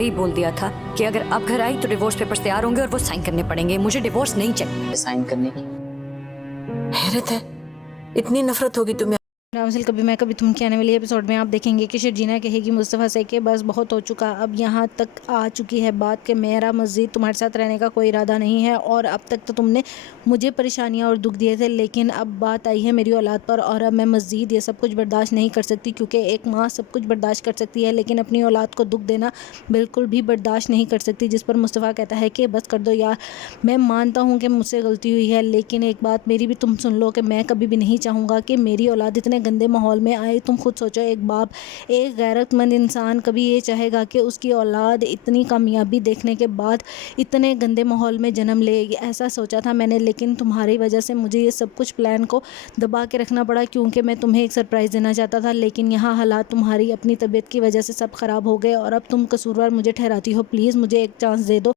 यही बोल दिया था कि अगर अब घर आई तो डिवोर्स पेपर्स तैयार होंगे और वो साइन करने पड़ेंगे। मुझे डिवोर्स नहीं चाहिए। साइन करने की हैरत है, इतनी नफरत होगी तुम्हें। रामसिल कभी मैं कभी तुम के आने वाली एपिसोड में आप देखेंगे कि शर्जीना कहेगी मुस्तफ़ा से कि बस बहुत हो चुका, अब यहाँ तक आ चुकी है बात कि मेरा मज़ीद तुम्हारे साथ रहने का कोई इरादा नहीं है और अब तक तो तुमने मुझे परेशानियाँ और दुख दिए थे, लेकिन अब बात आई है मेरी औलाद पर और अब मैं मज़ीद ये सब कुछ बर्दाश्त नहीं कर सकती, क्योंकि एक माँ सब कुछ बर्दाश्त कर सकती है लेकिन अपनी औलाद को दुख देना बिल्कुल भी बर्दाश्त नहीं कर सकती। जिस पर मुस्तफ़ा कहता है कि बस कर दो यार, मैं मानता हूँ कि मुझसे गलती हुई है, लेकिन एक बात मेरी भी तुम सुन लो कि मैं कभी भी नहीं चाहूँगा कि मेरी औलाद इतने गंदे माहौल में आए। तुम खुद सोचो, एक बाप, एक गैरतमंद इंसान कभी ये चाहेगा कि उसकी औलाद इतनी कामयाबी देखने के बाद इतने गंदे माहौल में जन्म ले? ऐसा सोचा था मैंने, लेकिन तुम्हारी वजह से मुझे ये सब कुछ प्लान को दबा के रखना पड़ा, क्योंकि मैं तुम्हें एक सरप्राइज़ देना चाहता था, लेकिन यहाँ हालात तुम्हारी अपनी तबीयत की वजह से सब ख़राब हो गए और अब तुम कसूरवार मुझे ठहराती हो। प्लीज़ मुझे एक चांस दे दो।